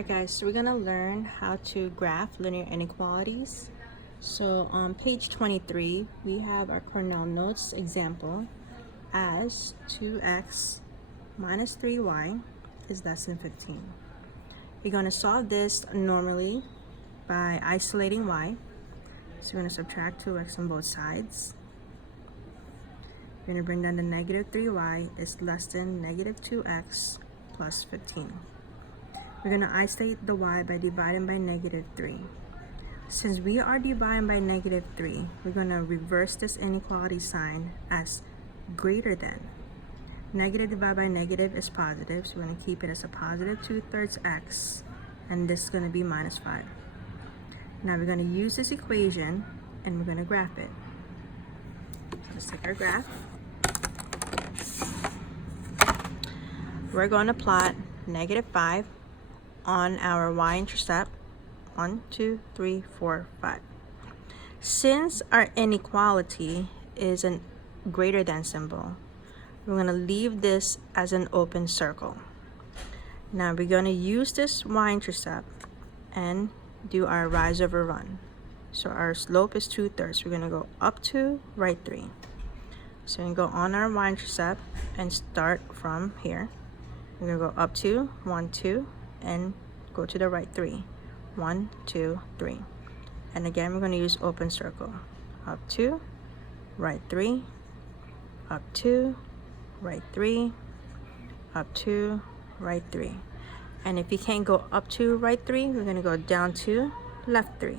Alright guys, so we're going to learn how to graph linear inequalities. So on page 23, we have our Cornell notes example as 2x minus 3y is less than 15. We're going to solve this normally by isolating y. So we're going to subtract 2x on both sides. We're going to bring down the negative 3y is less than negative 2x plus 15. We're going to isolate the y by dividing by negative 3. Since we are dividing by negative 3, we're going to reverse this inequality sign as greater than. Negative divided by negative is positive, so we're going to keep it as a positive 2/3 x, and this is going to be minus 5. Now we're going to use this equation, and we're going to graph it. So let's take our graph. We're going to plot negative 5 on our y-intercept, 1, 2, 3, 4, 5. Since our inequality is a greater than symbol, we're going to leave this as an open circle. Now we're going to use this y-intercept and do our rise over run. So our slope is 2/3. We're going to go up 2, right 3. So we can go on our y-intercept and start from here. We're going to go up 2, 1, 2, and go to the right 3. 1, 2, 3. And again, we're going to use open circle. Up 2, right 3, up 2, right 3, up 2, right 3. And if you can't go up 2, right 3, we're going to go down 2, left 3.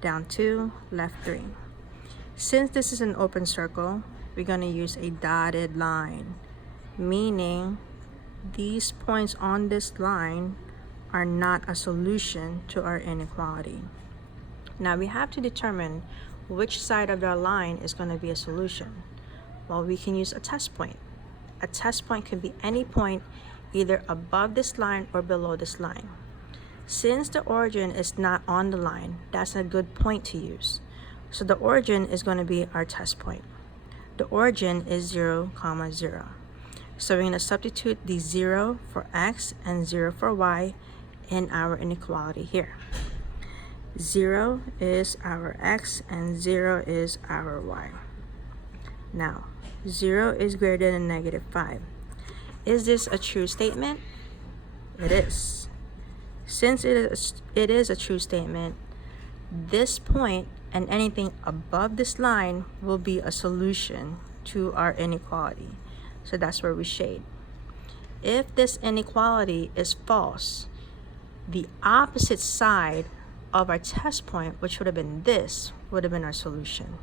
Down 2, left 3. Since this is an open circle, we're going to use a dotted line, meaning these points on this line are not a solution to our inequality. Now we have to determine which side of our line is going to be a solution. Well, we can use a test point. A test point can be any point either above this line or below this line. Since the origin is not on the line, that's a good point to use. So the origin is going to be our test point. The origin is 0, 0. So we're going to substitute the 0 for x and 0 for y in our inequality here. 0 is our x and 0 is our y. Now, 0 is greater than negative 5. Is this a true statement? It is. Since it is a true statement, this point and anything above this line will be a solution to our inequality. So that's where we shade. If this inequality is false, the opposite side of our test point, which would have been this, would have been our solution.